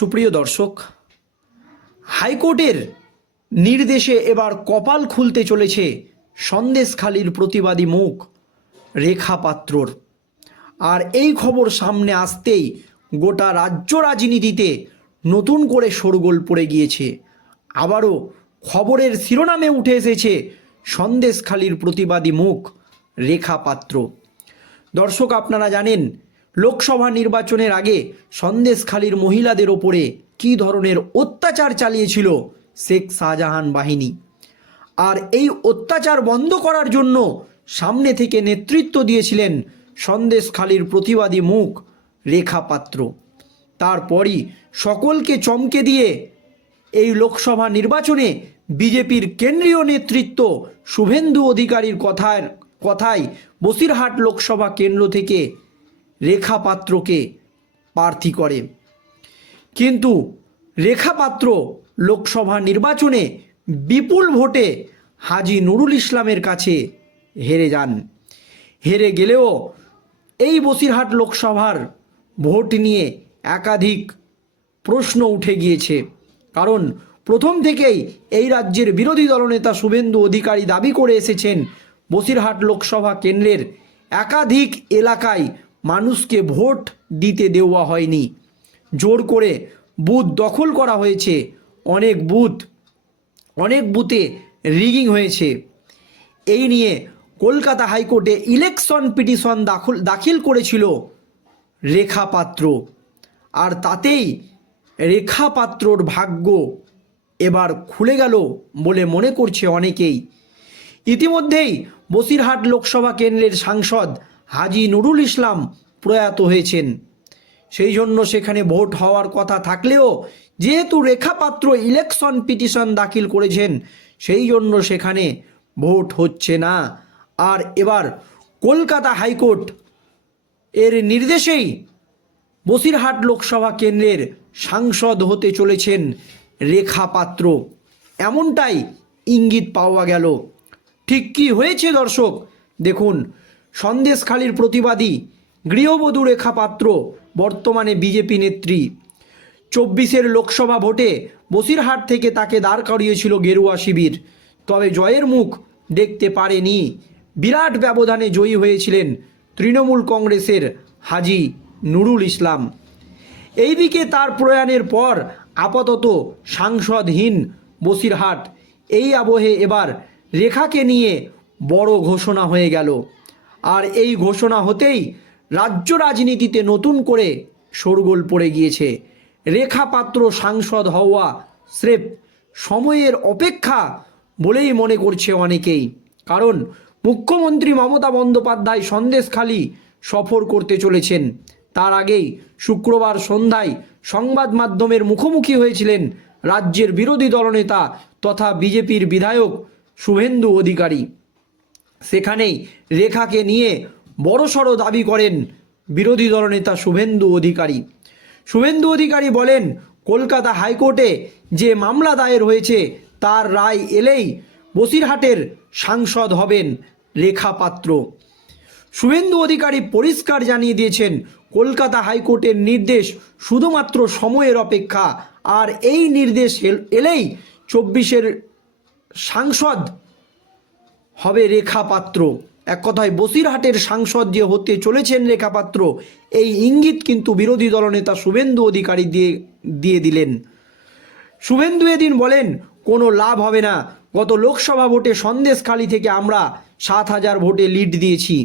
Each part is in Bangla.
সুপ্রিয় দর্শক, হাইকোর্টের নির্দেশে এবার কপাল খুলতে চলেছে সন্দেশখালির প্রতিবাদী মুখ, রেখা পাত্রর। আর এই খবর সামনে আসতেই গোটা রাজ্য রাজনীতিতে নতুন করে শোরগোল পড়ে গিয়েছে। আবারও খবরের শিরোনামে উঠে এসেছে সন্দেশখালির প্রতিবাদী মুখ, রেখা পাত্র। দর্শক, আপনারা জানেন লোকসভা নির্বাচনের আগে সন্দেশখালীর মহিলাদের ওপরে কী ধরনের অত্যাচার চালিয়েছিল শেখ শাহজাহান বাহিনী? আর এই অত্যাচার বন্ধ করার জন্য সামনে থেকে নেতৃত্ব দিয়েছিলেন সন্দেশখালীর প্রতিবাদী মুখ রেখা পাত্র। তারপরই সকলকে চমকে দিয়ে এই লোকসভা নির্বাচনে বিজেপির কেন্দ্রীয় নেতৃত্ব শুভেন্দু অধিকারীর কথার কথায় বসিরহাট লোকসভা কেন্দ্র থেকে রেখা পাত্রকে প্রার্থী করে। কিন্তু রেখা পাত্র লোকসভা নির্বাচনে বিপুল ভোটে হাজি নুরুল ইসলামের কাছে হেরে যান। হেরে গেলেও এই বসিরহাট লোকসভার ভোট নিয়ে একাধিক প্রশ্ন উঠে গিয়েছে। কারণ প্রথম থেকেই এই রাজ্যের বিরোধী দলনেতা শুভেন্দু অধিকারী দাবি করে এসেছেন, বসিরহাট লোকসভা কেন্দ্রের একাধিক এলাকায় মানুষকে ভোট দিতে দেওয়া হয়নি। জোর করে বুথ দখল করা হয়েছে। অনেক বুথ, অনেক বুথে রিগিং হয়েছে। এই নিয়ে কলকাতা হাইকোর্টে ইলেকশন পিটিশন দাখল, দাখিল করেছিল রেখা পাত্র। আর তাতেই রেখা পাত্রর ভাগ্য এবার খুলে গেল বলে মনে করছে অনেকেই। ইতিমধ্যেই বসিরহাট লোকসভা কেন্দ্রের সাংসদ হাজি নুরুল ইসলাম প্রয়াত হয়েছেন। সেই জন্য সেখানে ভোট হওয়ার কথা থাকলেও যেহেতু রেখাপাত্র ইলেকশন পিটিশন দাখিল করেছেন, সেই জন্য সেখানে ভোট হচ্ছে না। আর এবার কলকাতা হাইকোর্ট এর নির্দেশেই বসিরহাট লোকসভা কেন্দ্রের সাংসদ হতে চলেছেন রেখা পাত্র এমনটাই ইঙ্গিত পাওয়া গেল। ঠিক কি হয়েছে দর্শক, দেখুন সন্দেশখালীর প্রতিবাদী গৃহবধূ রেখা পাত্র বর্তমানে বিজেপি নেত্রী। চব্বিশের লোকসভা ভোটে বসিরহাট থেকে তাকে দাঁড় করিয়েছিল গেরুয়া শিবির। তবে জয়ের মুখ দেখতে পারেনি। বিরাট ব্যবধানে জয়ী হয়েছিলেন তৃণমূল কংগ্রেসের হাজি নুরুল ইসলাম। এইদিকে তার প্রয়াণের পর আপাতত সাংসদহীন বসিরহাট। এই আবহে এবার রেখাকে নিয়ে বড় ঘোষণা হয়ে গেল। আর এই ঘোষণা হতেই রাজ্য রাজনীতিতে নতুন করে শোরগোল পড়ে গিয়েছে। রেখা পাত্র সাংসদ হওয়া স্রেফ সময়ের অপেক্ষা বলেই মনে করছে অনেকেই। কারণ মুখ্যমন্ত্রী মমতা বন্দ্যোপাধ্যায় সন্দেশখালি সফর করতে চলেছেন। তার আগেই শুক্রবার সন্ধ্যায় সংবাদ মাধ্যমের মুখোমুখি হয়েছিলেন রাজ্যের বিরোধী দলনেতা তথা বিজেপির বিধায়ক শুভেন্দু অধিকারী। সেখানেই রেখাকে নিয়ে বড়সড় দাবি করেন বিরোধী দলনেতা শুভেন্দু অধিকারী। শুভেন্দু অধিকারী বলেন, কলকাতা হাইকোর্টে যে মামলা দায়ের হয়েছে তার রায় এলেই বসিরহাটের সাংসদ হবেন রেখা পাত্র। শুভেন্দু অধিকারী পরিষ্কার জানিয়ে দিয়েছেন, কলকাতা হাইকোর্টের নির্দেশ শুধুমাত্র সময়ের অপেক্ষা, আর এই নির্দেশ এল- এলেই চব্বিশের সাংসদ হবে রেখা পাত্র এক কথায় বসিরহাটের সাংসদ যে হতে চলেছেন রেখা পাত্র এই ইঙ্গিত কিন্তু বিরোধী দলনেতা শুভেন্দু অধিকারী দিয়ে দিয়ে দিলেন। শুভেন্দু এদিন বলেন, কোনো লাভ হবে না। গত লোকসভা ভোটে সন্দেশখালী থেকে আমরা সাত হাজার ভোটে লিড দিয়েছি।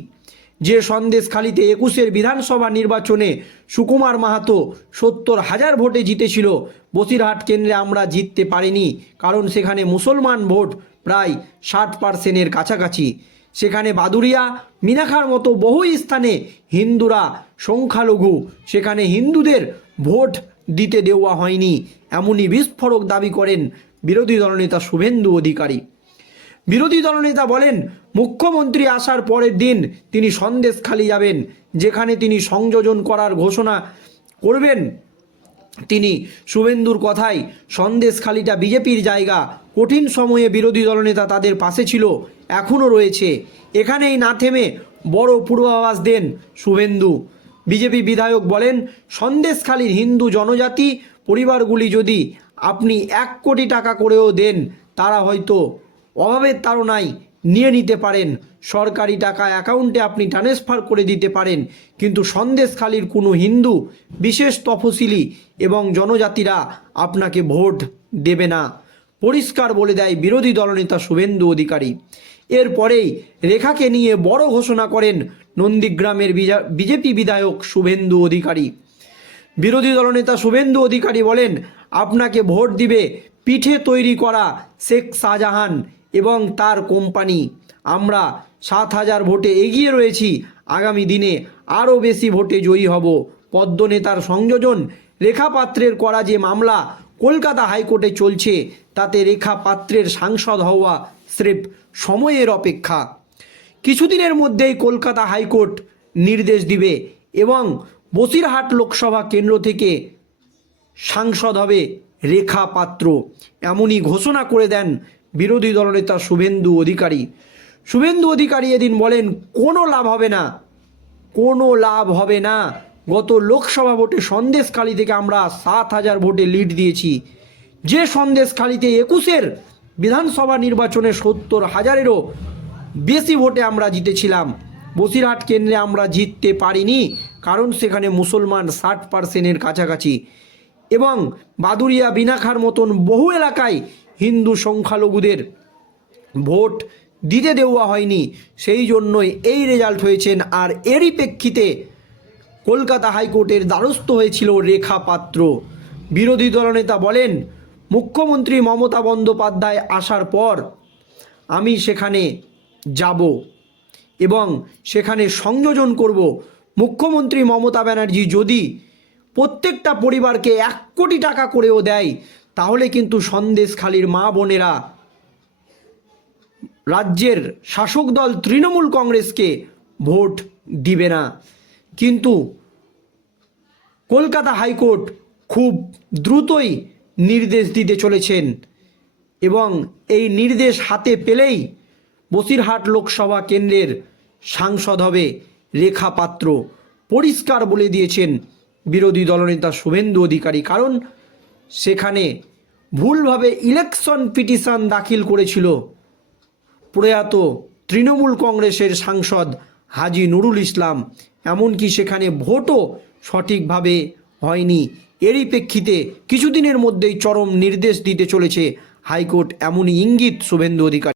যে সন্দেশখালীতে একুশের বিধানসভা নির্বাচনে সুকুমার মাহাতো সত্তর হাজার ভোটে জিতেছিল, বসিরহাট কেন্দ্রে আমরা জিততে পারিনি, কারণ সেখানে মুসলমান ভোট প্রায় ষাট পার্সেন্টের কাছাকাছি। সেখানে বাদুরিয়া মিনাখার মতো বহু স্থানে হিন্দুরা সংখ্যালঘু, সেখানে হিন্দুদের ভোট দিতে দেওয়া হয়নি, এমনই বিস্ফোরক দাবি করেন বিরোধী দলনেতা শুভেন্দু অধিকারী। বিরোধী দলনেতা বলেন, মুখ্যমন্ত্রী আসার পরের দিন তিনি সন্দেশখালি যাবেন, যেখানে তিনি সংযোজন করার ঘোষণা করবেন। তিনি শুভেন্দুর কথায়, সন্দেশখালিটা বিজেপির জায়গা, কঠিন সময়ে বিরোধী দলনেতা তাদের পাশে ছিল, এখনও রয়েছে। এখানেই না থেমে বড় পূর্বাভাস দেন শুভেন্দু। বিজেপি বিধায়ক বলেন, সন্দেশখালীর হিন্দু জনজাতি, পরিবারগুলি যদি আপনি এক কোটি টাকা করেও দেন, তারা হয়তো অভাবের তাড়নায় নিয়ে নিতে পারেন। সরকারি টাকা অ্যাকাউন্টে আপনি ট্রান্সফার করে দিতে পারেন। কিন্তু সন্দেশখালির কোনো হিন্দু, বিশেষ তফসিলি এবং জনজাতিরা আপনাকে ভোট দেবে না। পরিষ্কার বলে দেয় বিরোধী দলনেতা শুভেন্দু অধিকারী। এরপরেই রেখাকে নিয়ে বড় ঘোষণা করেন নন্দীগ্রামের বিজা- বিজেপি বিধায়ক শুভেন্দু অধিকারী। বিরোধী দলনেতা শুভেন্দু অধিকারী বলেন, আপনাকে ভোট দিবে পিঠে তৈরি করা শেখ শাহজাহান এবং তার কোম্পানি। আমরা সাত হাজার ভোটে এগিয়ে রয়েছি। আগামী দিনে আরও বেশি ভোটে জয়ী হব। পদ্ম নেতার সংযোজন রেখা পাত্রের করা যে মামলা কলকাতা হাইকোর্টে চলছে, তাতে রেখা পাত্রের সাংসদ হওয়া স্রেফ সময়ের অপেক্ষা। কিছুদিনের মধ্যেই কলকাতা হাইকোর্ট নির্দেশ দিবে এবং বসিরহাট লোকসভা কেন্দ্র থেকে সাংসদ হবে রেখা পাত্র এমনই ঘোষণা করে দেন বিরোধী দলনেতা শুভেন্দু অধিকারী। শুভেন্দু অধিকারী এদিন বলেন, কোনো লাভ হবে না। কোনো লাভ হবে না। গত লোকসভা ভোটে সন্দেশখালী থেকে আমরা সাত হাজার ভোটে লিড দিয়েছি। যে সন্দেশখালীতে একুশের বিধানসভা নির্বাচনে সত্তর হাজারেরও বেশি ভোটে আমরা জিতেছিলাম। বসিরহাট কেন্দ্রে আমরা জিততে পারিনি, কারণ সেখানে মুসলমান ষাট পার্সেন্টের কাছাকাছি। এবং বাদুরিয়া বিনাখার মতন বহু এলাকায় হিন্দু সংখ্যালঘুদের ভোট দিতে দেওয়া হয়নি, সেই জন্যই এই রেজাল্ট হয়েছেন। আর এরই প্রেক্ষিতে কলকাতা হাইকোর্টের দ্বারস্থ হয়েছিল রেখা পাত্র। বিরোধী দলনেতা বলেন, মুখ্যমন্ত্রী মমতা বন্দ্যোপাধ্যায় আসার পর আমি সেখানে যাব এবং সেখানে সংযোজন করব। মুখ্যমন্ত্রী মমতা ব্যানার্জি যদি প্রত্যেকটা পরিবারকে এক কোটি টাকা করেও দেয় তাহলে কিন্তু সন্দেশখালীর মা বোনেরা রাজ্যের শাসক দল তৃণমূল কংগ্রেসকে ভোট দিবে না। কিন্তু কলকাতা হাইকোর্ট খুব দ্রুতই নির্দেশ দিতে চলেছেন এবং এই নির্দেশ হাতে পেলেই বসিরহাট লোকসভা কেন্দ্রের সাংসদ হবে রেখা পাত্র। পরিষ্কার বলে দিয়েছেন বিরোধী দলনেতা শুভেন্দু অধিকারী। কারণ সেখানে ভুলভাবে ইলেকশন পিটিশন দাখিল করেছিল প্রয়াত তৃণমূল কংগ্রেসের সাংসদ হাজি নুরুল ইসলাম। এমনকি সেখানে ভোটও সঠিকভাবে হয়নি। এরই প্রেক্ষিতে কিছুদিনের মধ্যেই চরম নির্দেশ দিতে চলেছে হাইকোর্ট। এমনই ইঙ্গিত শুভেন্দু অধিকারী।